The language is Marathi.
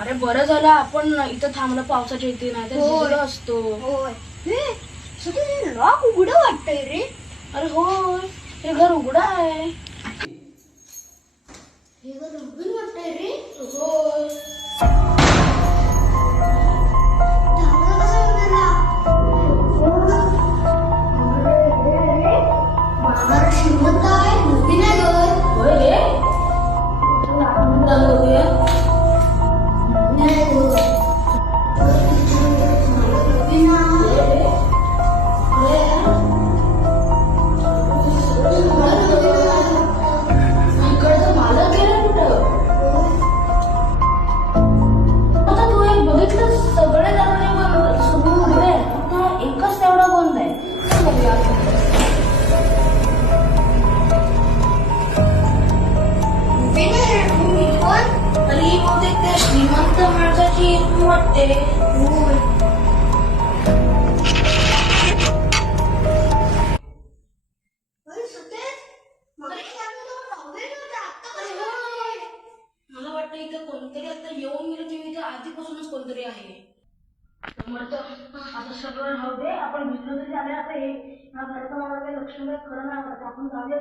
अरे बरं झालं आपण इथं थांबलं पावसाच्या इथे, नाही तर भिजलो असतो. लॉक उघडं वाटतंय रे. अरे होय, हे घर उघडं आहे. हे घर उघडून वाटतंय रे. होय. धावला कसा उघडला? माघार श्रीमंत आहे, नवीन आहे घर. होय रे. चला, आपण जाऊन बघूया. नवीन आहे घर. नवीन आहे. इकडचं मालक गेलं कुठं? आता तू एक बघितलं, सगळे दरवाजे बंद, सगळं उघडे आहेत. फक्त एकच तेवढा बंद आहे. चल बघूया आपण. नवीन आहे रे room ही पण. अरे बहुतेक त्या श्रीमंत माणसाची रूम वाटते. अरे सतेज, मगाशी आपण दोघं टॉवेल होते, आत्ता कसं काय? मला वाटतं इथं कोणतरी आता येऊन गेलं किंवा इथं आधीपासूनच कोणतरी आहे. समर्थ, आता सगळं राहू दे, आपण भिजलो तरी झाले. आता हे ह्या घराचं मला काही लक्ष नाही, खरं नाही वाटत. आपण जाऊया.